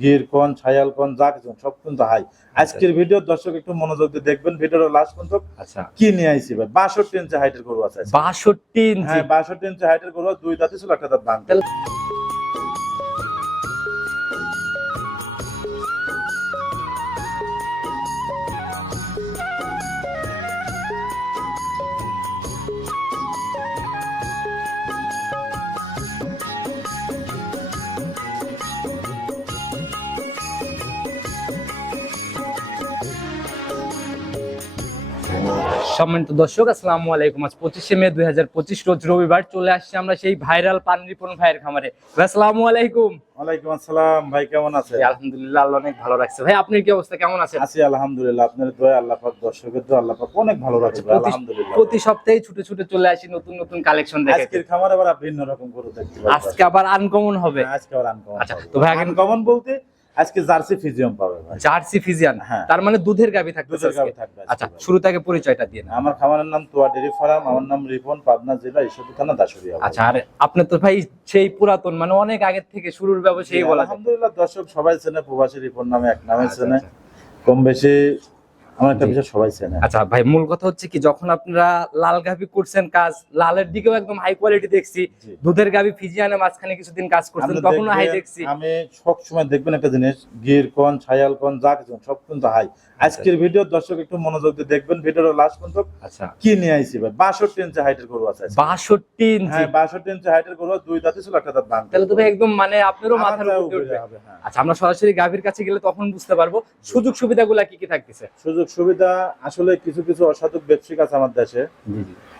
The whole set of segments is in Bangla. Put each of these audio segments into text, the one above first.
গির কন ছায়াল কন যা কিছু সব কিন্তু হাই। আজকের ভিডিও দর্শক একটু মনোযোগ দিয়ে দেখবেন ভিডিওর লাস্ট পর্যন্ত আচ্ছা। কি নিয়ে আইছি ভাই? বাষট্টি ইঞ্চি হাইটের গরু আছে। বাষট্টি ইঞ্চি? হ্যাঁ বাষট্টি ইঞ্চি হাইটের গরু দুই দাঁতে ছিল একটা দাঁত ভাঙতে সম্মানিত দর্শক আসসালামু আলাইকুম। আজ পঁচিশে মে দুই হাজার পঁচিশ রোজ রবিবার চলে আসছে আমরা সেই ভাইরাল পানরিপন ভাইয়ের খামারে। আসসালামু আলাইকুম। ওয়ালাইকুম আসসালাম। ভাই কেমন আছে আলহামদুলিল্লাহ আল্লাহ অনেক ভালো রাখছে। ভাই আপনার কি অবস্থা? কেমন আছেন? আছি আলহামদুলিল্লাহ। আপনার দোয়া আল্লাহ পাক দর্শকের দোয়া আল্লাহ পাক অনেক ভালো রাখছে প্রতি- আলহামদুলিল্লাহ। প্রতি সপ্তাহে ছুটে ছুটে চলে আসি নতুন নতুন কালেকশন দেখে। আজকের খামারে আবার ভিন্ন রকম গরু দেখতে আজকে আবার আনকমন হবে। আজকে আবার আনকমন আচ্ছা, তো ভাই আনকমন বলতে আজকে জার্সি ফিজিয়াম পাবে জার্সি ফিজিয়ান? হ্যাঁ। তার মানে দুধের গাবি থাকবে দুধের গাবি থাকবে আচ্ছা শুরু থেকে পরিচয়টা দিয়ে আমার খামারের নাম তোয়া ডেরি ফার্ম আমার নাম রিপন পাবনা জেলা ঈশ্বরদী থানা দাসুরিয়া আচ্ছা আর আপনি তো ভাই সেই পুরাতন মানে অনেক আগের থেকে শুরুর ব্যবসায়ী বলা আলহামদুলিল্লাহ দর্শক সবাই চেনে প্রবাসী রিপন নামে এক নামে আচ্ছা, চেনে। আচ্ছা। কম বেশি আমার একটা বিষয় সবাই চেনে। আচ্ছা ভাই মূল কথা হচ্ছে কি যখন আপনারা লাল গাভি করছেন কাজ লালের দিকেও একদম হাই কোয়ালিটি দেখছি দুধের গাভি ফিজিয়ানে মাঝখানে কিছুদিন কাজ করছেন আপনি হাই দেখছি। আমি সব সময় দেখবেন একটা জিনিস গির কোন ছায়াল কোন যা কিছু সব কিন্তু হাই আজকের ভিডিও দর্শক একটু মনোযোগ দিয়ে দেখবেন ভিডিওর লাস্ট পর্যন্ত। আচ্ছা। কি নিয়ে আইছি ভাই? বাষট্টি ইঞ্চি হাইটের গরু আছে ইঞ্চি হ্যাঁ বাষট্টি ইঞ্চি হাইটের গরু দুই দাঁতে ছিল একটা দাঁত তাহলে তো ভাই একদম মানে আপনারও মাথার উপরে উপরে উঠবে। হ্যাঁ। আচ্ছা আমরা সরাসরি গাভীর কাছে গেলে তখন বুঝতে পারব। সুযোগ সুবিধাগুলা কি কি থাকতেছে? সুযোগ সুবিধা আসলে কিছু কিছু অসাধু ব্যবসায়িক আছে আমার দেশে।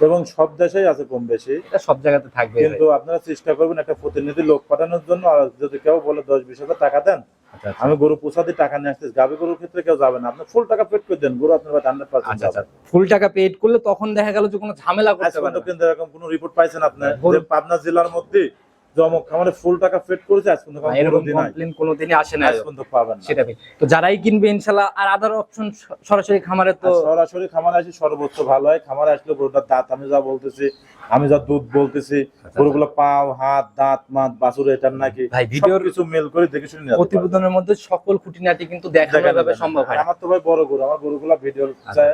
এবং সব দেশেই আছে কম বেশি। সব জায়গাতে থাকবে। কিন্তু আপনারা চেষ্টা করবেন একটা প্রতিনিধি লোক পাঠানোর জন্য যদি কেউ বলে দশ বিশ হাজার টাকা দেন আচ্ছা আচ্ছা। আমি গরু পোষাতে টাকা নিয়ে আসতেছি। গাভী গরুর ক্ষেত্রে কেউ যাবে না। আপনি ফুল টাকা পেড করে দেন গরু আপনার হান্ড্রেড পার্সেন্ট আচ্ছা ফুল টাকা পেড করলে তখন দেখা গেল যে কোনো ঝামেলা করতে পারবে পর্যন্ত কিন্তু এরকম কোনো রিপোর্ট পাইছেন আপনি? যে পাবনা জেলার মধ্যে জমক খামারে ফুল টাকা পেড করেছে আজ পর্যন্ত এরকম কমপ্লেন কোনোদিনই আসে না আজ পর্যন্ত পাবেন সেটা তো যারাই কিনবে ইনশাল্লাহ আর আদার অপশন সরাসরি খামারে তো সরাসরি খামারে আসি সর্বোচ্চ ভালো হয় খামারে আসলে গরুটার দাঁত আমি যা বলতেছি আমি যা দুধ বলতেছি আচ্ছা। গরুগুলো পাও হাত দাঁত মাত বাছুর এটার নাকি ভাই, ভিডিওর- কিছু মেল করে দেখে শুনে নিতে প্রতিবেদনের মধ্যে সকল খুঁটিনাটি কিন্তু দেখানো যাবে। সম্ভব হয় আমার তো ভাই বড় গরু আমার গরুগুলা ভিডিও আচ্ছা।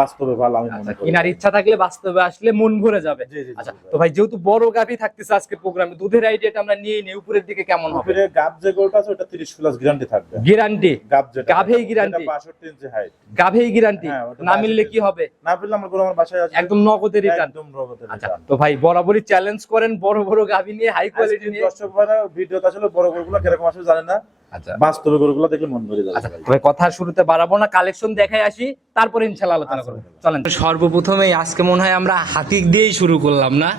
বাস্তবে ভালো আমি আচ্ছা, মনে করি। কেনার ইচ্ছা থাকলে বাস্তবে আসলে মন ভরে যাবে। আচ্ছা তো ভাই যেহেতু বড় গাভি থাকতেছে আজকে প্রোগ্রামে দুধের আইডিয়াটা আমরা নিয়ে নিই উপরের দিকে কেমন হবে? উপরে গাব যে গরুটা আছে ওটা 30 প্লাস গ্যারান্টি থাকবে। গ্যারান্টি গাব যেটা গাভেই? এটা 62 ইঞ্চি হাইট গাভেই গ্যারান্টি না মিললে কি হবে? না পেলে আমার গরু আমার বাসায় আছে একদম নগদে রিটার্ন একদম রগতের আচ্ছা তো ভাই বরাবরই চ্যালেঞ্জ করেন বড় বড় গাভি নিয়ে হাই কোয়ালিটি নিয়ে। দর্শক ভিডিওতে আসলে বড় গরুগুলো কীরকম আসলে জানে না? আচ্ছা বাস্তবে গরুগুলো দেখলে মন ভরে যাবে আচ্ছা ভাই। তবে কথা শুরুতে বাড়াবো না কালেকশন দেখাই আসি তারপরে ইনশাআল্লাহ আলোচনা আচ্ছা, করব। চলেন। সর্বপ্রথমেই আজকে মনে হয় আমরা হাতিক দিয়েই শুরু করলাম না?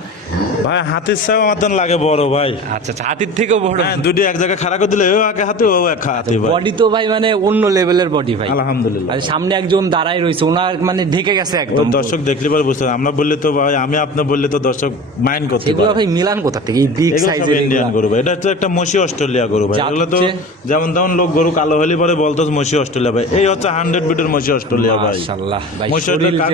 ভাই হাতের সাহেব লাগে বড় ভাই। আচ্ছা আচ্ছা হাতির থেকেও বড়। হ্যাঁ দুটি এক জায়গায় খাড়া করে দিলে ও এক হাতে ও এক হাতে বডি তো ভাই মানে অন্য লেভেলের বডি ভাই। আলহামদুলিল্লাহ। আর সামনে একজন দাঁড়াই রয়েছে ওনার মানে ঢেকে গেছে একদম। দর্শক দেখলে পরে বুঝতে আমরা বললে তো ভাই আমি আপনি বললে তো দর্শক মাইন্ড করতে এগুলো ভাই মিলান কোথা থেকে? এই বিগ সাইজের ইন্ডিয়ান গরু ভাই। এটা হচ্ছে একটা মসি অস্ট্রেলিয়া গরু ভাই। এগুলো তো? যেমন তেমন লোক গরু কালো হলে পরে বলতো মসি অস্ট্রেলিয়া ভাই। এই হচ্ছে হান্ড্রেড বিটের মসি অস্ট্রেলিয়া ভাই। মসি অস্ট্রেলিয়া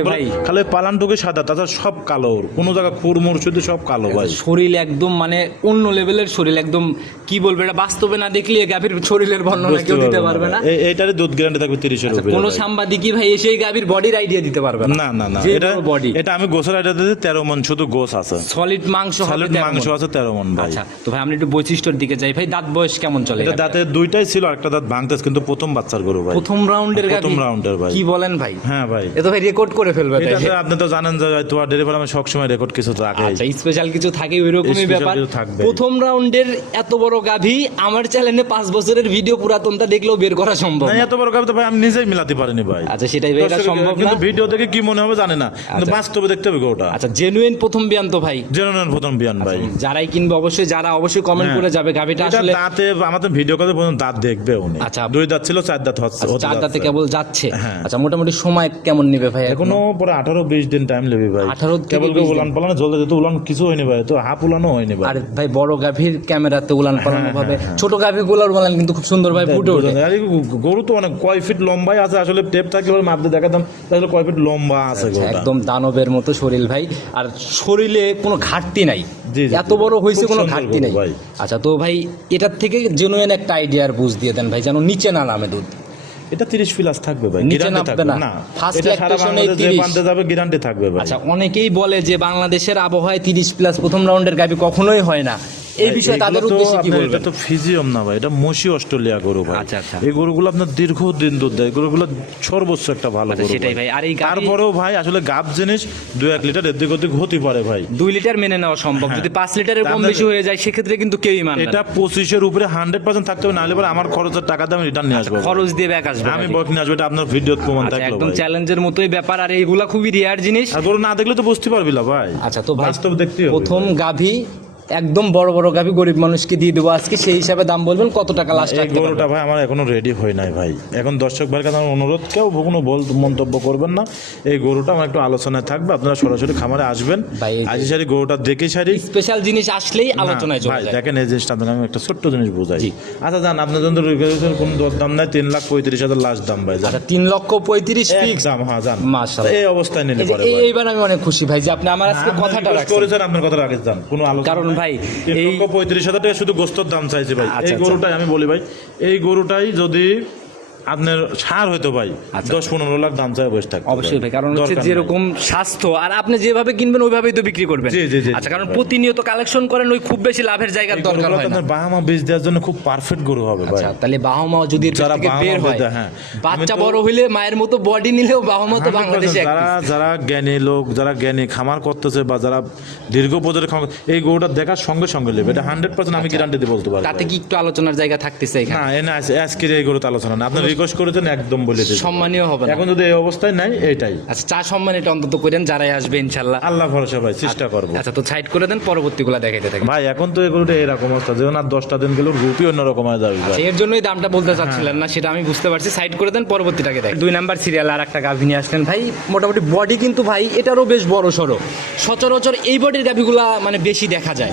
খালি পালানটুকু সাদা তাছাড়া সব কালো। কোনো জায়গা খুর মুর শুধু সব কালো ভাই। শরীর একদম মানে অন্য লেভেলের শরীর একদম কি বলবে এটা বাস্তবে না দেখলে গাভীর শরীরের বর্ণনা কেউ দিতে পারবে না এই- এইটারই দুধ গ্যারান্টি থাকবে তিরিশের আচ্ছা, উপরে কোনো। সাংবাদিকই ভাই এসে গাভীর বডির আইডিয়া দিতে পারবে না। না না এটা বডি এটা আমি গোসের আইডিয়া দিতে তেরো মন শুধু গোস আছে। সলিড মাংস তেরো মাংস আছে তেরো মন ভাই। আচ্ছা তো ভাই আমরা একটু বৈশিষ্ট্যের দিকে যাই। ভাই দাঁত বয়স কেমন চলে এটা দাঁতে দুইটাই ছিল একটা দাঁত ভাঙতেছে কিন্তু প্রথম বাচ্চার গরু ভাই। প্রথম রাউন্ডের প্রথম রাউন্ডের ভাই। কি বলেন ভাই? হ্যাঁ ভাই। এ তো ভাই রেকর্ড করে ফেলবে। এটা তো আপনি তো জানেন যে তোমার ডেলিভারি আমি সবসময় রেকর্ড কিছু রাখে আচ্ছা স্পেশাল কিছু থাকে ওই রকমই ব্যাপার। প্রথম রাউন্ডের এত বড় গাভী আমার চ্যানেলে পাঁচ বছরের ভিডিও পুরাতনটা দেখলেও বের করা সম্ভব না। এত বড় গাড়ি তো ভাই আমি নিজেই মিলাতে পারিনি ভাই। আচ্ছা সেটাই ভাই এটা সম্ভব না। কিন্তু ভিডিও দেখে কি মনে হবে জানি না কিন্তু আচ্ছা। বাস্তবে দেখতে হবে গোটা আচ্ছা জেনুইন প্রথম বিয়ান তো ভাই। জেনুইন প্রথম বিয়ান ভাই। যারাই কিনবে অবশ্যই যারা অবশ্যই কমেন্ট হ্যাঁ। করে যাবে গাভীটা আসলে দাঁতে আমাদের ভিডিও করে প্রথম দাঁত দেখবে উনি। আচ্ছা। দুই দাঁত ছিল চার দাঁত হচ্ছে আচ্ছা, চার দাঁতে কেবল যাচ্ছে? হ্যাঁ। আচ্ছা মোটামুটি সময় কেমন নেবে ভাই এখনও? পরে আঠারো বিশ দিন টাইম নেবে ভাই। 18 থেকে কেবল 20 দিন। উলান পালানো জলদি যেহেতু উলান কিছু হয়নি ভাই তো হাফ উলানো হয়নি ভাই। আর ভাই বড় গাভীর ক্যামেরাতে উলান পালানো ভাবে। ছোট গাভী গুলার উলান কিন্তু খুব সুন্দর ভাবে ফুটে ওঠে। গরু তো অনেক কয় ফিট লম্বাই আছে আসলে টেপ থাকলে এবার মাপতে দেখাতাম তাহলে কয় ফিট লম্বা আছে একদম দানবের মতো শরীর ভাই। আর শরীরে কোনো ঘাটতি নাই। এত বড় হয়েছে কোনো ঘাটতি নাই। ভাই। আচ্ছা তো ভাই এটার থেকে জেনুইন একটা আইডিয়ার বুঝ দিয়ে দেন ভাই যেন নিচে না নামে দুধ। এটা 30 প্লাস থাকবে ভাই নিচে নামবে থাকবে না? ফার্স্ট ল্যাকটেশনে এটা সারা lactation এই বাংলাদেশে যে 30 যাবে গ্যারান্টি থাকবে ভাই। আচ্ছা অনেকেই বলে যে বাংলাদেশের আবহাওয়ায় তিরিশ প্লাস প্রথম রাউন্ডের গাবি কখনোই হয় না। এই বিষয়ে তাদের উদ্দেশ্যে কি বলবেন? এটা তো ফিজিয়াম না ভাই এটা মসি অস্ট্রেলিয়া গরু ভাই। আচ্ছা, আচ্ছা। এই গরুগুলো আপনার দীর্ঘদিন দুধ দেয় গরুগুলো সর্বোচ্চ একটা ভালো আচ্ছা, গরু সেটাই ভাই। আর এই তারপরেও ভাই আসলে গাব জিনিস দু এক লিটার এদিক ওদিক হতে পারে ভাই। দুই লিটার মেনে নেওয়া সম্ভব। যদি পাঁচ লিটারের কম বেশি হয়ে যায় সেক্ষেত্রে কিন্তু কেউই মানবে এটা না পঁচিশের উপরে হান্ড্রেড পার্সেন্ট থাকতে হবে নাহলে পরে আমার খরচের টাকা দিয়ে আমি রিটার্ন নিয়ে আসব খরচ দিয়ে ব্যাক আসবে আমি? বক নিয়ে আসব এটা আপনার ভিডিও প্রমাণ আচ্ছা, থাকল একদম চ্যালেঞ্জের মতোই ব্যাপার। আর এইগুলা খুবই রেয়ার জিনিস। আর গরু না দেখলে তো বুঝতে পারবি না ভাই। আচ্ছা তো ভাই বাস্তব দেখতে প্রথম গাভী একদম বড় বড় গাভী গরিব মানুষকে দিয়ে দেবো। আজকে সেই হিসাবে দাম বলবেন কত টাকা লাস্ট এই রাখতে গরুটা ভাই আমার এখনও রেডি হয় নাই ভাই। এখন দর্শক ভাইয়ের কাছে আমার অনুরোধ কেউ কোনো বল মন্তব্য করবেন না। এই গরুটা আমার একটু আলোচনায় থাকবে আপনারা সরাসরি খামারে আসবেন। আজি সারি গরুটা দেখে সারি স্পেশাল জিনিস আসলেই আলোচনায় চলে যায়। দেখেন এই জিনিসটা আপনাকে আমি একটা ছোট্ট জিনিস বোঝাই। আচ্ছা জান আপনার জন্য কোনো দর দাম নাই তিন লাখ পঁয়ত্রিশ হাজার লাস্ট দাম ভাই আচ্ছা তিন লক্ষ পঁয়ত্রিশ এক ফিক্স দাম হ্যাঁ জান। মাশাআল্লাহ। এই অবস্থায় নিলে। এইবার আমি অনেক খুশি ভাই যে আপনি আমার আজকে কথাটা রাখছেন। করেছেন আপনার কথা রাখেন যান কোনো আলোচনা কারণ। ভাই, এই- পঁয়ত্রিশ হাজার টাকা শুধু গোস্তর দাম চাইছে ভাই আচ্ছা, এই আচ্ছা। গরুটাই আমি বলি ভাই এই গরুটাই যদি আপনার সার হইতো ভাই আচ্ছা। দশ পনেরো লাখ দাম চাই বসে থাকতো অবশ্যই ভাই কারণ হচ্ছে যেরকম স্বাস্থ্য আর আপনি যেভাবে কিনবেন ওইভাবেই তো বিক্রি করবেন। আচ্ছা কারণ প্রতিনিয়ত কালেকশন করেন ওই খুব বেশি লাভের জায়গার দরকার হয় না। আপনার বাহামা বীজ দেওয়ার জন্য খুব পারফেক্ট গরু হবে ভাই। আচ্ছা তাহলে বাহমা যদি যারা থেকে বের হয় হ্যাঁ। বাচ্চা বড় হইলে মায়ের মতো বডি নিলেও বাহমা তো 100% বাংলাদেশে যারা যারা জ্ঞানী লোক যারা জ্ঞানী খামার করতেছে বা যারা দীর্ঘ খামার এই গরুটা দেখার সঙ্গে সঙ্গে নেবে। এটা হান্ড্রেড পার্সেন্ট আমি গ্যারান্টি দিয়ে বলতে পারব। তাতে কি একটু আলোচনার জায়গা থাকতেছে এখানে? না এনে আছে আজকের এই গরুতে আলোচনা না আপনি রিকোয়েস্ট করেছেন একদম বলে সম্মানীয় হবে না। এখন যদি এই অবস্থায় নাই এইটাই আচ্ছা চা সম্মান এটা অন্তত করেন যারাই আসবে ইনশাল্লাহ। আল্লাহ ভরসা ভাই চেষ্টা করব। আচ্ছা তো সাইড করে দেন পরবর্তীগুলো দেখাইতে থাকি ভাই এখন তো গরুটা এরকম অবস্থা যেমন আর দশটা দিন গেল রুপি অন্যরকম হয়ে যাবে এর জন্যই দামটা বলতে চাচ্ছিলেন না সেটা আমি বুঝতে পারছি। সাইড করে দেন পরবর্তীটাকে দেখ দুই নাম্বার সিরিয়াল আর একটা গাভী নিয়ে আসলেন ভাই মোটামুটি বডি কিন্তু ভাই এটারও বেশ বড় সড়ো। সচরাচর এই বডির গাভীগুলা মানে বেশি দেখা যায়।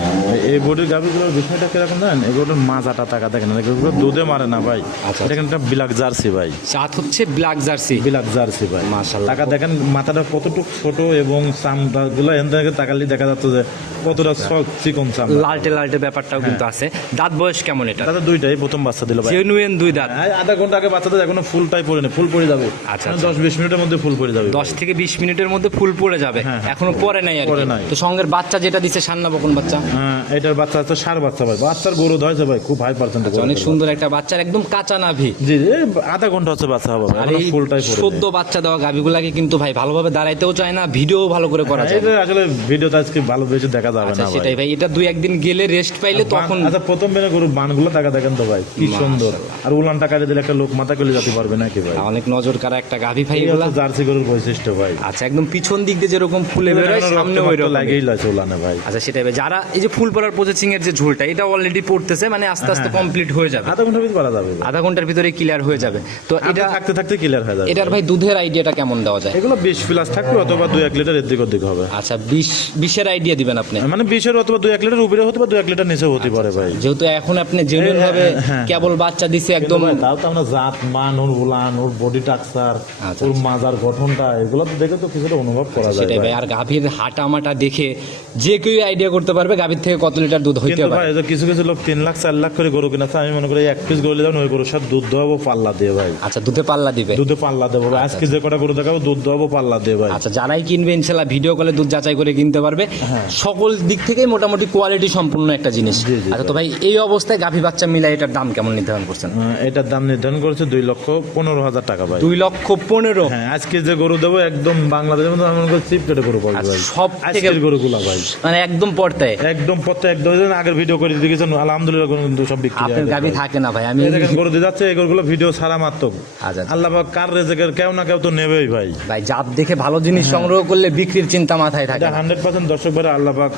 এই বডির গাভিগুলোর বিষয়টা কীরকম জানেন? এগুলোর মাজাটা টাকা দেখেন না এগুলো দুধে মারে না ভাই। আচ্ছা, এটা কিন্তু ব্ল্যাক জার্সি ভাই। জাত হচ্ছে ব্ল্যাক জার্সি। ব্ল্যাক জার্সি ভাই মাশাআল্লাহ। টাকা দেখেন মাথাটা কতটুকু ছোট এবং চামড়া গুলো এখান থেকে তাকালে দেখা যাচ্ছে যে কতটা সফট চিকন চামড়া। লালটে লালটে ব্যাপারটাও কিন্তু আছে। দাঁত বয়স কেমন এটা? তাদের দুইটাই প্রথম বাচ্চা দিল ভাই। জেনুইন দুই দাঁত। হ্যাঁ, আধা ঘণ্টা আগে এখনও ফুলটাই পড়ে নেই ফুল পড়ে যাবে। আচ্ছা, মানে আচ্ছা। দশ বিশ মিনিটের মধ্যে ফুল পড়ে যাবে। দশ থেকে বিশ মিনিটের মধ্যে ফুল পড়ে যাবে। হ্যাঁ। এখনও পরে নাই আর তো সঙ্গের বাচ্চা যেটা দিচ্ছে সান্না বকন বাচ্চা? হ্যাঁ এটার বাচ্চা আছে সার বাচ্চা ভাই। বাচ্চার গরু ধরেছে ভাই খুব হাই পার্সেন্ট আচ্ছা, অনেক সুন্দর একটা বাচ্চার একদম কাঁচা নাভি। জি আধা ঘণ্টা হচ্ছে বাচ্চা হবে ফুলটাই সদ্য বাচ্চা দেওয়া গাভিগুলাকে কিন্তু ভাই ভালোভাবে দাঁড়াইতেও চায় না ভিডিও ভালো করে করা যায় এটা আসলে ভিডিওতে আজকে ভালো বেশি দেখা যাবে আচ্ছা না সেটাই ভাই এটা দুই একদিন গেলে রেস্ট পাইলে তখন আচ্ছা প্রথম বেলা গরুর বানগুলো টাকা দেখেন তো ভাই কি সুন্দর। আর উলান টাকা দিলে একটা লোক মাথা করে যেতে পারবে নাকি ভাই? অনেক নজর কারা একটা গাভি ভাই এগুলা। জার্সি গরুর বৈশিষ্ট্য ভাই। আচ্ছা একদম পিছন দিক দিয়ে যেরকম ফুলে বেরোয় এখনও সামনে ওই রকম লাগেই লাগছে উলানে ভাই। আচ্ছা সেটাই ভাই যারা এই যে ফুল পড়ার প্রসেসিং এর যে ঝুলটা এটা অলরেডি পড়তেছে মানে আস্তে আস্তে হ্যাঁ, কমপ্লিট হয়ে যাবে। আধা ঘণ্টা ভিতরে আধা ঘণ্টার ভিতরে ক্লিয়ার হয়ে যাবে। তো এটা থাকতে থাকতে ক্লিয়ার হয়ে যাবে। এটার ভাই দুধের আইডিয়াটা কেমন দেওয়া যায়? এগুলো বিশ প্লাস থাকবে অথবা দুই এক লিটার এদিক ওদিক হবে। আচ্ছা বিশ বিশের আইডিয়া দিবেন আপনি? মানে বিশের অথবা দুই এক লিটার উপরে হতে বা দুই এক লিটার নিচেও হতে পারে ভাই। যেহেতু এখন আপনি জেনুইন ভাবে হ্যাঁ। কেবল বাচ্চা দিছে একদম তাও তো আমরা জাত মান ওর উলান ওর বডি টাকচার আচ্ছা, ওর মাজার গঠনটা এগুলো তো দেখে তো কিছুটা অনুভব করা যায় সেটাই ভাই। আর গাভীর হাঁটা মাটা দেখে যে কেউ আইডিয়া করতে পারবে গাভীর থেকে কত লিটার দুধ হইতে পারে। কিছু কিছু লোক তিন লাখ চার লাখ করে গরু কিনেছে আমি মনে করি এক পিস গরু নিলাম ওই গরুর সাথে দুধ দেওয়াবো পাল্লা দিয়ে ভাই। আচ্ছা দুধে পাল্লা দিবে? দুধে পাল্লা দেবো আজকে যে কটা গরু দেখাবো দুধ দেওয়াবো পাল্লা দিয়ে ভাই। আচ্ছা যারাই কিনবে ইনশাল্লাহ ভিডিও কলে দুধ যাচাই করে কিনতে পারবে। হ্যাঁ। সকল দিক থেকেই মোটামুটি কোয়ালিটি সম্পূর্ণ একটা জিনিস। আচ্ছা তো ভাই এই অবস্থায় গাভী বাচ্চা মিলাই এটার দাম কেমন নির্ধারণ করছেন? এটার দাম নির্ধারণ করেছে দুই লক্ষ পনেরো হাজার টাকা ভাই। দুই লক্ষ পনেরো? হ্যাঁ আজকে যে গরু দেবো একদম বাংলাদেশের কাছে চিপ কেটে গরু পাবে আচ্ছা, ভাই। সব থেকে- গরুগুলা ভাই। মানে একদম পর্দায় একদম প্রত্যেক একদম আগের ভিডিও করে দিয়ে গেছেন আলহামদুলিল্লাহ সব বিক্রি আপনার গাভী থাকে না ভাই আমি গরু দিয়ে যাচ্ছে এই গরুগুলো ভিডিও সারা আচ্ছা, আচ্ছা। আল্লাহ কার রেজেকের কেউ না কেউ তো নেবেই ভাই। ভাই জাত দেখে ভালো জিনিস সংগ্রহ করলে বিক্রির চিন্তা মাথায় থাকে হান্ড্রেড পার্সেন্ট দর্শক ভাই আল্লাহ পাক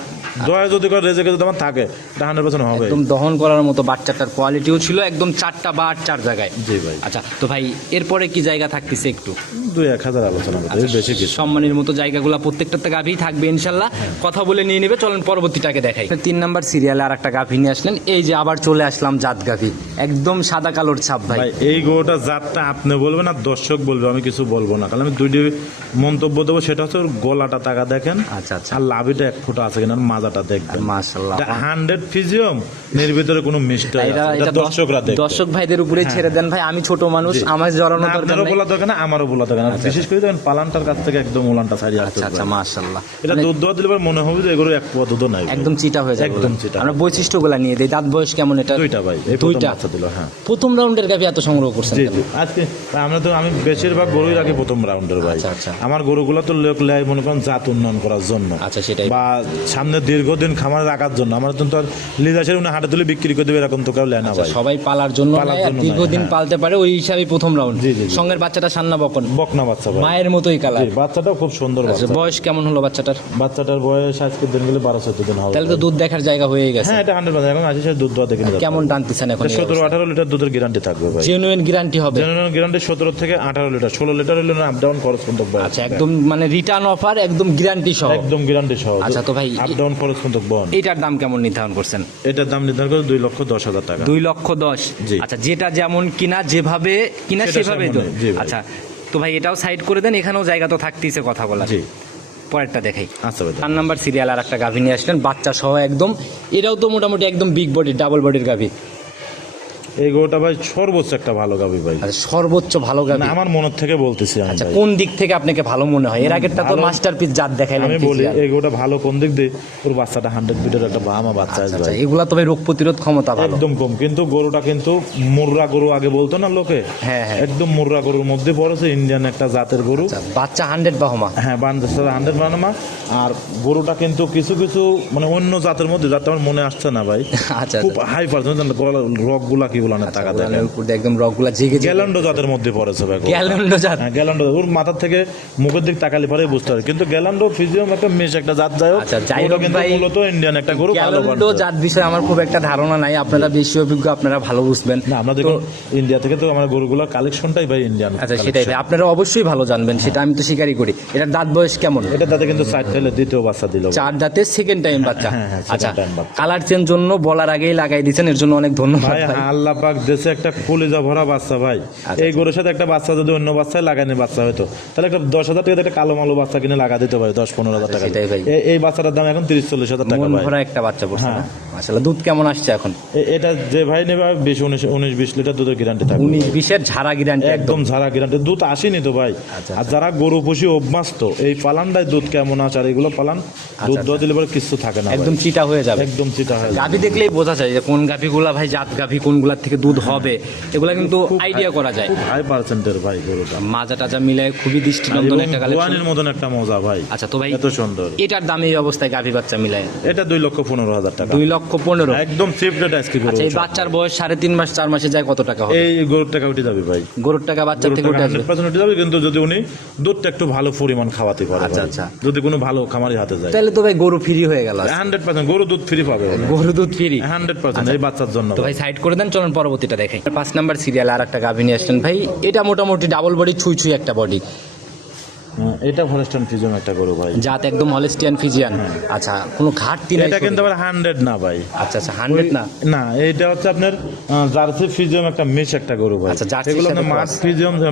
দয়া যদি করে রেজেকে যদি আমার থাকে এটা হান্ড্রেড পার্সেন্ট হবে। একদম দহন করার মতো বাচ্চাটার কোয়ালিটিও ছিল একদম চারটা বা চার জায়গায়। জি ভাই। আচ্ছা তো ভাই এরপরে কি জায়গা থাকতেছে একটু? দুই এক হাজার আলোচনা করতে বেশি কিছু সম্মানের মতো জায়গাগুলো প্রত্যেকটাতে গাভি থাকবে ইনশাল্লাহ। কথা বলে নিয়ে নেবে চলেন পরবর্তীটাকে দেখাই। তিন নাম্বার সিরিয়ালে আর একটা গাভি নিয়ে আসলেন। এই যে আবার চলে আসলাম জাত গাভি। একদম সাদা কালোর ছাপ ভাই। ভাই এই গরুটা জাতটা আপনি বলবেন আর দর্শক বলবে আমি কিছু বলব না। কারণ আমি দুইটি মন্তব্য দেবো সেটা হচ্ছে ওর গলাটা টাকা দেখেন আচ্ছা আচ্ছা। আর লাভিটা এক ফুটা আছে কিনা আর মাজাটা দেখবেন। হান্ড্রেড ফিজিয়ম এর ভিতরে কোনো মিস্টার এটা এটা দর্শকরা দেখবে। দর্শক ভাইদের উপরে ছেড়ে দেন ভাই আমি ছোট মানুষ আমার জড়ানো দরকার বলা দরকার না আমারও বলা দরকার না। বিশেষ করে দেখেন পালানটার কাছ থেকে একদম উলানটা ছাড়িয়ে আসতে আচ্ছা আচ্ছা মাশাল্লাহ এটা দুধ দেওয়া দিলে মনে হবে যে এগুলো এক পোয়া দুধও নাই। একদম চিটা হয়ে যাবে একদম চিটা। আমরা বৈশিষ্ট্যগুলো নিয়ে দিই দাঁত বয়স কেমন এটা? দুইটা ভাই দুইটা। বাচ্চা দিল হ্যাঁ। প্রথম রাউন্ডের গাভি এত সংগ্রহ করছেন জি জি। আজকে আমরা তো আমি বেশিরভাগ গরুই রাখি প্রথম রাউন্ডের ভাই। আচ্ছা, আচ্ছা। আমার গরুগুলো তো লোক লেয় মনে করেন জাত উন্নয়ন করার জন্য। আচ্ছা সেটাই। বা সামনে দীর্ঘদিন খামার রাখার জন্য। আমার তো আর লিদাসের উনি হাটে তুলে বিক্রি করে দেবে এরকম তো কেউ লেয় না ভাই। সবাই পালার জন্য দীর্ঘদিন হ্যাঁ। পালতে পারে ওই হিসাবে প্রথম রাউন্ড। সঙ্গের বাচ্চাটা সান্না বকন। বকনা বাচ্চা ভাই। মায়ের মতোই কালার বাচ্চাটাও খুব সুন্দর আচ্ছা বয়স কেমন হলো বাচ্চাটার? বাচ্চাটার বয়স আজকের দিন গেলে বারো চোদ্দ দিন হবে তাহলে তো দুধ দেখার জায়গা হয়ে গেছে। হ্যাঁ এটা হান্ড্রেড এখন দুধ দোয়া দেখে কেমন টানতেছেন এখন সতেরো আঠারো লিটার দুধের গ্যারান্টি থাকবে ভাই। জেনুইন গ্যারান্টি হবে। জেনারেল গ্যারান্টি সতেরো থেকে আঠারো লিটার ষোলো লিটার হলে আপ ডাউন খরচ কিন্তু বহন। আচ্ছা একদম মানে রিটার্ন অফার একদম গ্যারান্টি সহ। একদম গ্যারান্টি সহ। আচ্ছা, তো ভাই, আপ ডাউন খরচ এটার দাম কেমন নির্ধারণ করছেন? এটার দাম নির্ধারণ করে দুই লক্ষ দশ হাজার টাকা। দুই লক্ষ দশ। আচ্ছা যেটা যেমন কিনা যেভাবে কিনা সেভাবে। আচ্ছা তো ভাই এটাও সাইড করে দেন এখানেও জায়গা তো থাকতেইছে কথা বলা জি। পরেরটা দেখাই। আচ্ছা চার নাম্বার সিরিয়াল আর একটা গাভী নিয়ে আসলেন বাচ্চা সহ একদম। এটাও তো মোটামুটি একদম বিগ বডি ডাবল বডির গাভী। এই গরুটা ভাই সর্বোচ্চ একটা ভালো গাবি ভাই। সর্বোচ্চ ভালো গাভী আমার মনের থেকে বলতেছি আমি আচ্ছা কোন দিক থেকে আপনাকে ভালো মনে হয়? এর আগেরটা তো ভালো- মাস্টার পিস জাত দেখাইলেন আমি বলি এই গরুটা ভালো কোন দিক দিয়ে? ওর বাচ্চাটা হান্ড্রেড বিটের একটা বামা বাচ্চা আচ্ছা আছে আচ্ছা ভাই। এগুলা তো ভাই রোগ প্রতিরোধ ক্ষমতা ভালো। একদম কম কিন্তু গরুটা কিন্তু মুর্রা গরু আগে বলতো না লোকে? হ্যাঁ, হ্যাঁ। একদম মুর্রা গরুর মধ্যে পড়েছে ইন্ডিয়ান একটা জাতের গরু। আচ্ছা, বাচ্চা হান্ড্রেড বাহমা। হ্যাঁ বান্দার হান্ড্রেড বানামা আর গরুটা কিন্তু কিছু কিছু মানে অন্য জাতের মধ্যে যাতে আমার মনে আসছে না ভাই। আচ্ছা খুব হাই পার্সেন্ট রকগুলা কি বলানের টাকা দেখেন উপর দিয়ে একদম রগগুলা জেগে জেগে জাতের মধ্যে পড়েছে ভাই গ্যালন্ডো জাত। হ্যাঁ ওর মাথার থেকে মুখের দিক তাকালে পরে বুঝতে পারে কিন্তু গ্যালান্ডো ফিজিয়াম একটা মেশ একটা জাত হোক। আচ্ছা, যাই হোক ভাই, মূলত ইন্ডিয়ান একটা গরু গ্যালন্ডো জাত বিষয়ে আমার খুব একটা ধারণা নাই। আপনারা বেশি অভিজ্ঞ আপনারা ভালো বুঝবেন। না আমরা দেখুন ইন্ডিয়া থেকে তো আমার গরুগুলোর কালেকশনটাই ভাই ইন্ডিয়ান আচ্ছা সেটাই ভাই আপনারা অবশ্যই ভালো জানবেন সেটা আমি তো স্বীকারই করি। এটার দাঁত বয়স কেমন? এটা তাতে কিন্তু ফেলে দ্বিতীয় বাচ্চা দিল। চার দাঁতে সেকেন্ড টাইম বাচ্চা। হ্যাঁ, হ্যাঁ, আচ্ছা কালার চেঞ্জ জন্য বলার আগেই লাগাই দিয়েছেন এর জন্য অনেক ধন্যবাদ ভাই আল্লাহ পাক দেশে একটা কলিজা ভরা বাচ্চা ভাই। আচ্ছা, এই গরুর সাথে একটা বাচ্চা যদি অন্য বাচ্চায় লাগানি বাচ্চা হতো তাহলে একটা দশ হাজার টাকা একটা কালো মালো বাচ্চা কিনে লাগা দিতে পারে দশ পনেরো হাজার টাকা আচ্ছা, ভাই। এই- বাচ্চাটার দাম এখন তিরিশ চল্লিশ হাজার টাকা ভরা একটা বাচ্চা পড়ছে হ্যাঁ। না আসলে দুধ কেমন আসছে এখন? এটা যে ভাই নেবে বিশ উনিশ উনিশ বিশ লিটার দুধের গ্যারান্টি থাকবে। উনিশ বিশের ঝাড়া গ্যারান্টি একদম। ঝাড়া গ্যারান্টি দুধ আসেনি তো ভাই। আচ্ছা, আর যারা গরু পুষি অভ্যস্ত এই পালানটাই দুধ কেমন আছে আর এগুলো পালান দুধ দেওয়া দিলে পরে কিছু থাকে না একদম চিটা হয়ে যাবে। একদম চিটা হয় গাভি দেখলেই বোঝা যায় যে কোন গাভিগুলা ভাই জাত গাভি কোনগুলার থেকে দুধ হবে এগুলা কিন্তু আইডিয়া করা যায়। খুব হাই পার্সেন্টের ভাই গরুটা। মাজা টাজা মিলায় খুবই দৃষ্টিনন্দন একটা কালেকশন গোয়ানির মতন একটা মজা ভাই। আচ্ছা তো ভাই এত সুন্দর। এটার দাম এই অবস্থায় গাভি বাচ্চা মিলায়? এটা দুই লক্ষ পনেরো হাজার টাকা। দুই লক্ষ পনেরো। একদম চিপ রেট আজকে আচ্ছা এই বাচ্চার বয়স সাড়ে তিন মাস চার মাসে যায় কত টাকা হবে? এই গরুর টাকা উঠে যাবে ভাই। গরুর টাকা বাচ্চার থেকে উঠে আসবে। হান্ড্রেড পার্সেন্ট উঠে যাবে কিন্তু যদি উনি দুধটা একটু ভালো পরিমাণ খাওয়াতে পারে আচ্ছা, আচ্ছা। যদি কোনো ভালো খামারি হাতে যায়। তাহলে তো ভাই গরু ফ্রি হয়ে গেল হান্ড্রেড পার্সেন্ট গরু দুধ ফ্রি পাবে গরু দুধ ফ্রি হান্ড্রেড পার্সেন্ট এই বাচ্চার জন্য তো ভাই সাইড করে দেন চলুন পরবর্তীটা দেখাই। পাঁচ নাম্বার সিরিয়াল আর একটা গাভিনী আসছেন। ভাই, এটা মোটামুটি ডাবল বডি ছুঁই ছুঁই একটা বডি এটা ফরেস্টান ফিজিয়াম একটা গরু ভাই। জাত একদম হলেস্টিয়ান ফিজিয়ান আচ্ছা কোনো ঘাটতি নাই এটা কিন্তু আবার হান্ড্রেড না ভাই। আচ্ছা আচ্ছা হান্ড্রেড না? না এইটা হচ্ছে আপনার জার্সি একটা মিশ একটা গরু ভাই। আচ্ছা, জার্সির এগুলো আপনি মাঠ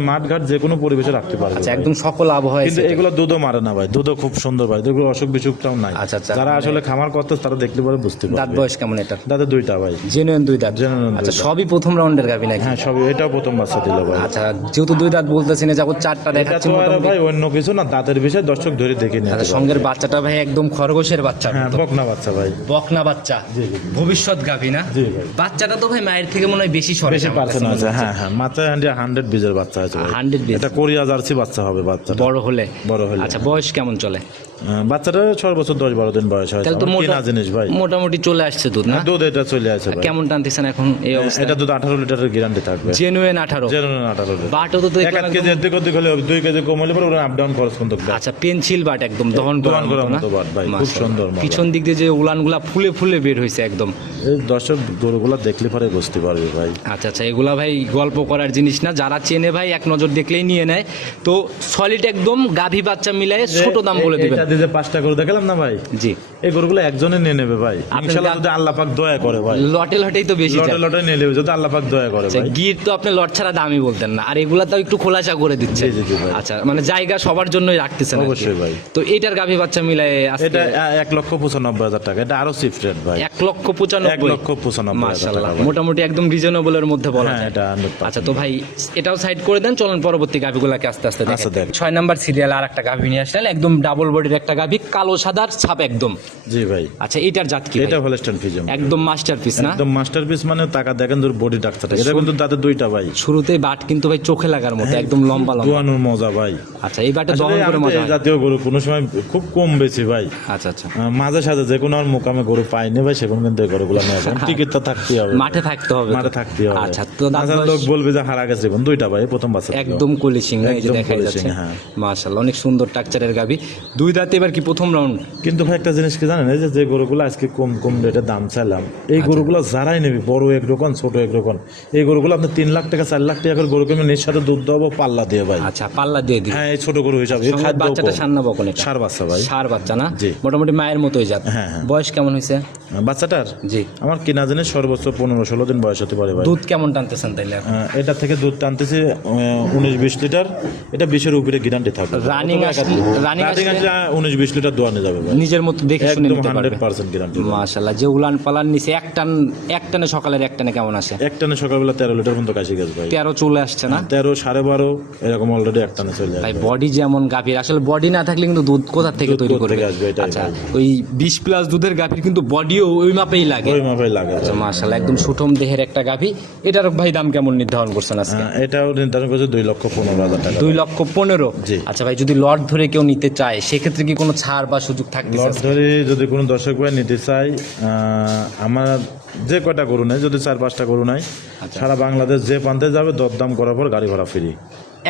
মাঠ ঘাট যে কোনো পরিবেশে রাখতে আচ্ছা একদম সকল আবহাওয়া কিন্তু এগুলো দুধও মারে না ভাই দুধও খুব সুন্দর ভাই এগুলো অসুখ বিসুখটাও নাই। আচ্ছা, আচ্ছা। যারা আসলে খামার করতে তারা দেখলে পরে বুঝতে দাঁত পারবে বয়স কেমন এটা দাঁতে দুইটা ভাই। জেনুইন দুই দাঁত? দুই আচ্ছা সবই প্রথম রাউন্ডের গাভি নাকি? হ্যাঁ সবই এটাও প্রথম বাচ্চা দিল ভাই। আচ্ছা যেহেতু দুই দাঁত বলতেছেন যাব চারটা দেখাচ্ছি মোটামুটি। ভাই অন্য কিছু না দাঁতের বিষয়ে দর্শক ধরে দেখে নিয়ে সঙ্গের বাচ্চাটা ভাই একদম খরগোশের বাচ্চা। হ্যাঁ বকনা বাচ্চা ভাই। বকনা বাচ্চা। জি, জি। ভবিষ্যৎ গাভি না? জি ভাই। বাচ্চাটা তো ভাই মায়ের থেকে মনে হয় বেশি সরে বেশি পার্সেন্ট আছে। হ্যাঁ হ্যাঁ মাথায় হান্ড্রেড হান্ড্রেড বীজের বাচ্চা আছে ভাই। 100 বীজ। এটা কোরিয়া জার্সি বাচ্চা হবে বাচ্চা বড় হলে। বড় হলে। আচ্ছা বয়স কেমন চলে? বাচ্চাটা ছয় বছর দশ বারো দিন বয়স তো মোটা- কেনা জিনিস ভাই। মোটামুটি চলে আসছে দুধ না? দুধ এটা চলে কেমন টানতেছেন এখন এই অবস্থা? এটা দুধ আঠারো লিটারের গ্যারান্টি থাকবে। জেনুয়েন আঠারো। জেনুইন আঠারো বাটও তো এক কেজি হলে দুই কেজি কম হলে পরে ওরা আপ ডাউন খরচ কিন্তু আচ্ছা পেন্সিল বাট একদম দহন দহন করার মতো বাট ভাই, খুব সুন্দর পিছন দিক দিয়ে যে উলানগুলা ফুলে ফুলে বের হয়েছে একদম। দর্শক গরুগুলা দেখলে পরে বুঝতে পারবে ভাই। আচ্ছা আচ্ছা এগুলা ভাই গল্প করার জিনিস না। যারা চেনে ভাই এক নজর দেখলেই নিয়ে নেয়। তো সলিড একদম গাভী বাচ্চা মিলাই ছোট দাম বলে দিবেন। এটা দিয়ে যে পাঁচটা গরু দেখালাম না ভাই? জি। এই গরুগুলো একজনে নিয়ে নেবে ভাই। গা- যদি আল্লাহ পাক দয়া করে ভাই। লটে লটেই তো বেশি লটে লটে নিয়ে নেবে যদি আল্লাহ পাক দয়া করে আচ্ছা, ভাই। গির তো আপনি লট ছাড়া দামই বলতেন না। আর এগুলা তো একটু খোলাসা করে দিচ্ছে। জি, জি, ভাই। আচ্ছা মানে জায়গা সবার জন্যই রাখতেছেন অবশ্যই ভাই। তো এটার গাভী বাচ্চা মিলাই আজকে এটা এক লক্ষ পঁচানব্বই হাজার টাকা। এটা আরও চিপ রেট ভাই। এক লক্ষ পঁচানব্বই। এক লক্ষ পঁচানব্বই মাশাআল্লাহ। মোটামুটি একদম রিজনেবলের মধ্যে বলা হ্যাঁ যায়। এটা আচ্ছা তো ভাই এটাও সাইড করে দেন। চলুন পরবর্তী গাভিগুলোকে আস্তে আস্তে আচ্ছা, দেখেন। দেখ। ছয় নাম্বার সিরিয়াল আর একটা গাভি নিয়ে আসলেন। একদম ডাবল বডির একটা গাভি কালো সাদার ছাপ একদম। জি ভাই। আচ্ছা এটার জাত কি এটা হলস্টাইন ফিজিয়াম একদম মাস্টারপিস না? একদম মাস্টারপিস মানে টাকা দেখেন তোর বডি ডাক্তারটা। এটা কিন্তু তাদের দুইটা ভাই। শুরুতেই বাট কিন্তু ভাই চোখে লাগার মতো একদম লম্বা লম্বা। দোয়ানোর মজা ভাই। আচ্ছা এই বাটে দহন করে মজা জাতীয় গরু কোনো সময় খুব কম বেশি ভাই। আচ্ছা আচ্ছা। মাঝে সাঝে যে কোনো আর মোকামে গরু পাইনি ভাই সেখন কিন্তু গরুগুলো নেওয়া যায় টিকিট তো থাকতেই হবে। মাঠে থাকতে হবে মাঠে থাকতে হবে। আচ্ছা তো দাঁত লোক বলবে যে হারা গেছে বোন, দুইটা ভাই প্রথম বাচ্চা একদম কলিশিং এই যে দেখা যাচ্ছে। হ্যাঁ। মাশাআল্লাহ অনেক সুন্দর টাকচারের গাভি। দুই দাঁতে এবার কি প্রথম রাউন্ড কিন্তু ভাই একটা জিনিস কি জানেন? এই যে যে গরুগুলো আজকে কম কম রেটে দাম চাইলাম এই আচ্ছা। গরুগুলো যারাই নেবে বড় একরকম ছোট একরকম এই গরুগুলো আপনি তিন লাখ টাকা চার লাখ টাকা করে গরু কিনে নিজ সাথে দুধ দেবো পাল্লা দিয়ে ভাই। আচ্ছা পাল্লা দিয়ে দিই হ্যাঁ এই ছোট গরু হিসাবে বাচ্চাটা সান্না বকন এটা। সার বাচ্চা ভাই। সার বাচ্চা না? জি। মোটামুটি মায়ের মতোই যাত হ্যাঁ, হ্যাঁ। বয়স কেমন হয়েছে? বাচ্চাটার? জি। আমার কিনা জিনিস সর্বোচ্চ পনেরো ষোলো দিন বয়স হতে পারে ভাই। দুধ কেমন টানতেছেন তাইলে? এটা থেকে দুধ টানতেছে উনিশ বিশ লিটার। এটা বিশের উপরে গ্যারান্টি থাকবে। রানিং রানিং উনিশ বিশ লিটার দোয়ানো যাবে নিজের মতো দেখে শুনে নিতে পারবে। মাশাআল্লাহ যে উলান পালান নিচে এক টান এক টানে সকালের এক টানে কেমন আসে? এক টানে সকালবেলা তেরো লিটার পর্যন্ত কাশি গেছে ভাই। তেরো চলে আসছে না? তেরো সাড়ে বারো এরকম অলরেডি এক টানে চলে ভাই বডি যেমন গাভীর আসলে বডি না থাকলে কিন্তু দুধ কোথা থেকে তৈরি করবে? আচ্ছা ওই বিশ প্লাস দুধের গাভীর কিন্তু বডিও ওই মাপেই লাগে। ওই মাপে লাগে আচ্ছা মাশাআল্লাহ একদম সুঠম দেহের একটা গাভী এটার ভাই দাম কেমন নির্ধারণ করছেন আজকে? আহ, এটাও নির্ধারণ করছে দুই লক্ষ পনেরো হাজার টাকা। দুই লক্ষ পনেরো। আচ্ছা ভাই যদি লট ধরে কেউ নিতে চায় সেক্ষেত্রে কি কোনো ছাড় বা সুযোগ থাকবে লট ধরে যদি কোনো দর্শক ভাই নিতে চাই আমার যে কয়টা গরু নেই যদি চার পাঁচটা গরু নাই আচ্ছা। সারা বাংলাদেশ যে প্রান্তে যাবে দরদাম করার পর গাড়ি ভাড়া ফ্রি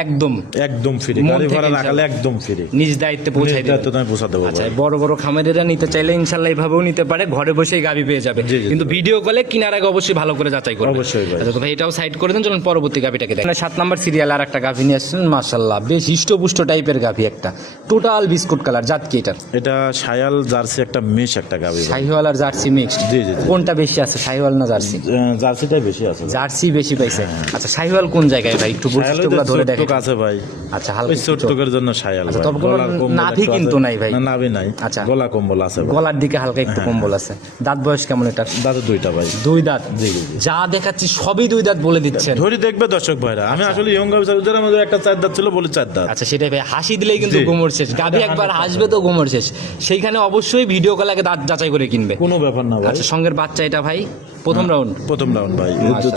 একদম। একদম ফ্রি গাড়ি ভাড়া। লাগালে একদম ফ্রি নিজ দায়িত্বে পৌঁছাই দেবে। তুমি পৌঁছা দেবো আচ্ছা বড় বড় খামারেরা নিতে চাইলে ইনশাল্লাহ নিতে পারে ঘরে বসেই গাভী পেয়ে যাবে। কিন্তু ভিডিও কলে কিনার আগে অবশ্যই ভালো করে যাচাই করবে। অবশ্যই আচ্ছা তো ভাই এটাও সাইড করে দেন চলুন পরবর্তী গাভীটাকে দেখেন। সাত নাম্বার সিরিয়াল আর একটা গাভী নিয়ে আসছেন মাশাল্লাহ বেশ হিষ্টপুষ্ট টাইপের গাভী একটা। টোটাল বিস্কুট কালার জাত কি এটার? এটা সায়াল জার্সি একটা মিশ একটা গাবি শাহিওয়াল আর জার্সি মিক্সড জি, জি, জি। কোনটা বেশি আছে শাহিওয়াল না জার্সি? জার্সিটাই বেশি আছে জার্সি বেশি পাইছে। আচ্ছা শাহিওয়াল কোন জায়গায় ভাই? একটু বৈশিষ্ট্যগুলো ধরে দেখেন। ছোট্টুক আছে ভাই। আচ্ছা হালকা ছোট্টুকের জন্য সায়াল আচ্ছা, ভাই। তবে কোনো নাভি কিন্তু নাই ভাই। নাভি নাই। আচ্ছা। গলা কম্বল আছে গলার দিকে হালকা একটু কম্বল আছে। দাঁত বয়স কেমন এটা দাদা দুইটা ভাই। দুই দাঁত? জি। যা দেখাচ্ছি সবই দুই দাঁত বলে দিচ্ছেন। ধরি দেখবে দর্শক ভাইরা। আমি আসলে ইয়ং গাবিসার আমাদের একটা চার দাঁত ছিল বলে চার দাঁত। আচ্ছা সেটাই ভাই। হাসি দিলেই কিন্তু। গোমর শেষ। গাভি একবার হাসবে তো গোমর শেষ। সেইখানে অবশ্যই ভিডিও কল আগে দাঁত যাচাই করে কিনবে। কোনো ব্যাপার না ভাই। আচ্ছা সঙ্গের বাচ্চা এটা ভাই। প্রথম রাউন্ড প্রথম রাউন্ড ভাই।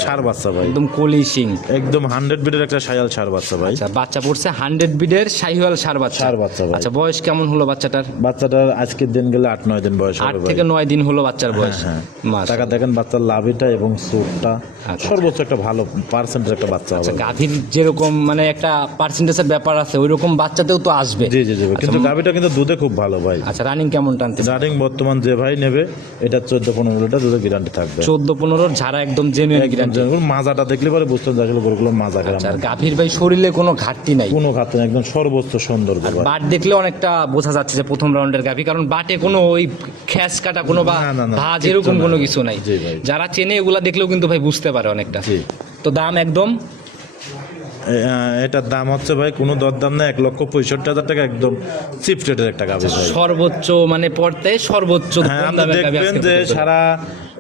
ছাড় বাচ্চা ভাই। একদম কলি সিং একদম হান্ড্রেড বিটের একটা সায়াল ছাড় বাচ্চা ভাই? আচ্ছা বাচ্চা পড়ছে হান্ড্রেড বিডের শাহিওয়াল সার বাচ্চা। ষাঁড় বাচ্চা ভাই। আচ্ছা বয়স কেমন হলো বাচ্চাটার? বাচ্চাটার আজকের দিন গেলে আট নয় দিন বয়স আট হবে থেকে নয় দিন হলো বাচ্চার বয়স। হ্যাঁ। টাকা দেখেন বাচ্চার লাভিটা এবং সুটটা আচ্ছা। সর্বোচ্চ একটা ভালো একটা বাচ্চা হবে। আচ্ছা গাভীর যেরকম মানে একটা পার্সেন্টেজের ব্যাপার আছে ওই রকম বাচ্চাতেও তো আসবে। জি জি জি কিন্তু গাভিটা কিন্তু দুধে খুব ভালো ভাই। আচ্ছা রানিং কেমন টানতে রানিং বর্তমান যে ভাই নেবে এটা চোদ্দ পনেরো লিটার দুধের গ্যারান্টি থাকবে। চোদ্দ পনেরোর ঝাড়া একদম জেনুইন গ্যারান্টি মাজাটা দেখলে পরে বুঝতে হবে আসলে গরুগুলো মাজা আচ্ছা আর গাভীর ভাই শরীরে কোনো ঘাটতি নাই। কোনো খাতে না, একদম সর্বোচ্চ সুন্দর বাট দেখলে অনেকটা বোঝা যাচ্ছে যে প্রথম রাউন্ডের গাভী কারণ বাটে কোনো ওই খ্যাস কাটা কোনো বা ভাজ এরকম কোনো কিছু নাই। যারা চেনে এগুলা দেখলেও কিন্তু ভাই বুঝতে পারে অনেকটা। তো দাম একদম? এটার দাম হচ্ছে ভাই কোনো দরদাম না এক লক্ষ পঁয়ষট্টি হাজার টাকা একদম চিপ রেটের একটা গাভি সর্বোচ্চ মানে পড়তে সর্বোচ্চ হ্যাঁ দেখবেন যে সারা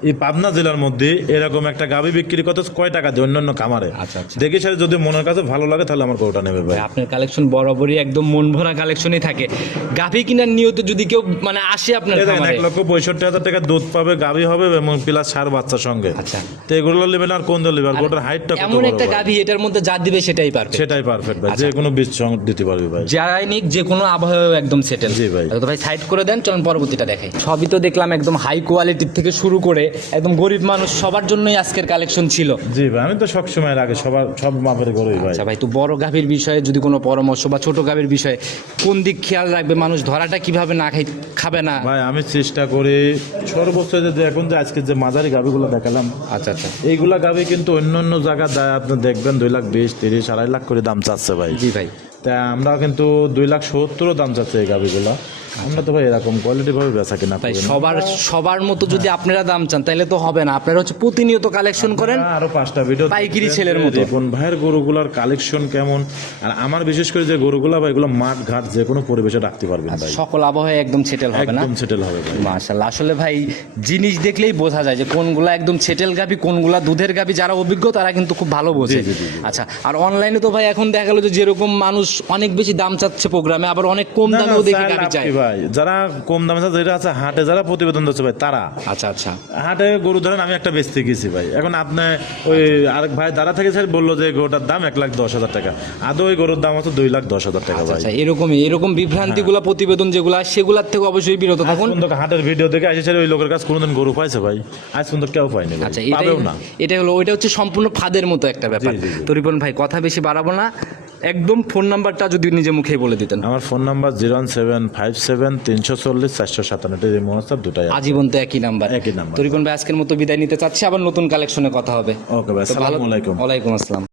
এই পাবনা জেলার মধ্যে এরকম একটা গাভি বিক্রি করতে কয় টাকা দিয়ে অন্যান্য খামারে? আচ্ছা, আচ্ছা। দেখি স্যার যদি মনের কাছে ভালো লাগে তাহলে আমার গরুটা নেবে ভাই। আপনার কালেকশন বরাবরই একদম মন ভরা কালেকশনই থাকে। গাভী কিনার নিয়ত যদি কেউ মানে আসে আপনার এক লক্ষ পঁয়ষট্টি হাজার টাকা দুধ পাবে গাভি হবে এবং প্লাস সার বাচ্চার সঙ্গে। আচ্ছা। তো এগুলো নেবেন আর কোন দল নেবে আর গোটার হাইটটা কত এমন একটা? গাভী এটার মধ্যে যা দিবে সেটাই পারফেক্ট সেটাই পারফেক্ট ভাই যে কোনো বীজ সং দিতে পারবি ভাই। যারাই নিক যে কোনো আবহাওয়া একদম সেটেল জি ভাই। তো ভাই সাইড করে দেন চলুন পরবর্তীটা দেখাই। সবই তো দেখলাম একদম হাই কোয়ালিটির থেকে শুরু করে একদম গরিব মানুষ সবার জন্যই আজকের কালেকশন ছিল। জি ভাই আমি তো সব সময় আগে সবার সব মাপের গরিব ভাই। আচ্ছা ভাই তো বড় গাভীর বিষয়ে যদি কোনো পরামর্শ বা ছোট গাভীর বিষয়ে কোন দিক খেয়াল রাখবে মানুষ? ধরাটা কীভাবে না খাই খাবে না? ভাই আমি চেষ্টা করি সর্বোচ্চ যে দেখুন যে আজকে যে মাঝারি গাভীগুলো দেখালাম আচ্ছা আচ্ছা। এইগুলা গাভি কিন্তু অন্য অন্য জায়গায় দেয় আপনি দেখবেন দুই লাখ বিশ তিরিশ আড়াই লাখ করে দাম চাচ্ছে ভাই। জি ভাই। তা আমরা কিন্তু দুই লাখ সত্তরও দাম চাচ্ছে এই গাভিগুলা। আমরা তো ভাই এরকম কোয়ালিটি ভাবে বেচা কিনা না। সবার সবার মতো যদি আপনারা দাম চান তাহলে তো হবে না। আপনারা হচ্ছে প্রতিনিয়ত কালেকশন করেন আরও পাঁচটা ভিডিও পাইকারি ছেলের মতো। রিপন ভাইয়ের গরুগুলার কালেকশন কেমন? আর আমার বিশেষ করে যে গরুগুলা ভাই এগুলো মাঠ ঘাট যে কোনো পরিবেশে রাখতে পারবেন ভাই। সকল আবহাওয়ায় একদম সেটেল হবে না? একদম সেটেল হবে ভাই। মাশাল্লাহ আসলে ভাই জিনিস দেখলেই বোঝা যায় যে কোনগুলা একদম ছেটেল গাবি কোনগুলা দুধের গাবি। যারা অভিজ্ঞ তারা কিন্তু খুব ভালো বোঝে। আচ্ছা আর অনলাইনে তো ভাই এখন দেখা গেলো যে যেরকম মানুষ অনেক বেশি দাম চাচ্ছে প্রোগ্রামে আবার অনেক কম দামেও দেখি গাবি কি ভাই যারা কম দামে যেটা আছে হাটে যারা প্রতিবেদন দিচ্ছে ভাই তারা। আচ্ছা আচ্ছা। হাটে গরু ধরেন আমি একটা বেচতে গেছি ভাই। এখন আপনি ওই আরেক ভাই দাঁড়া থেকে স্যার বলল যে গরুটার দাম এক লাখ দশ হাজার টাকা। আদৌ ওই গরুর দাম হচ্ছে দুই লাখ দশ হাজার টাকা ভাই। আচ্ছা এরকম এরকম বিভ্রান্তিগুলা প্রতিবেদন যেগুলা সেগুলার থেকে অবশ্যই বিরত থাকুন। হাটের ভিডিও দেখে আসে স্যার ওই লোকের কাছে কোনোদিন গরু পাইছে ভাই। আজ পর্যন্ত কেউ পায়নি ভাই। আচ্ছা এটা হলো ওইটা হচ্ছে সম্পূর্ণ ফাঁদের মতো একটা ব্যাপার। তো রিপন ভাই কথা বেশি বাড়াবো না। একদম ফোন নাম্বারটা যদি নিজে মুখেই বলে দিতেন। আমার phone number zero one seven five seven তিনশো চল্লিশ চারশো সাতান্ন। মহস্তাব দুটাই আজীবন তো একই নাম্বার। একই নাম্বার। তরিকন ভাই আজকের মতো বিদায় নিতে চাচ্ছি আবার নতুন কালেকশনে কথা হবে। ওকে ভাই আসসালামু আলাইকুম। ওয়ালাইকুম আসসালাম।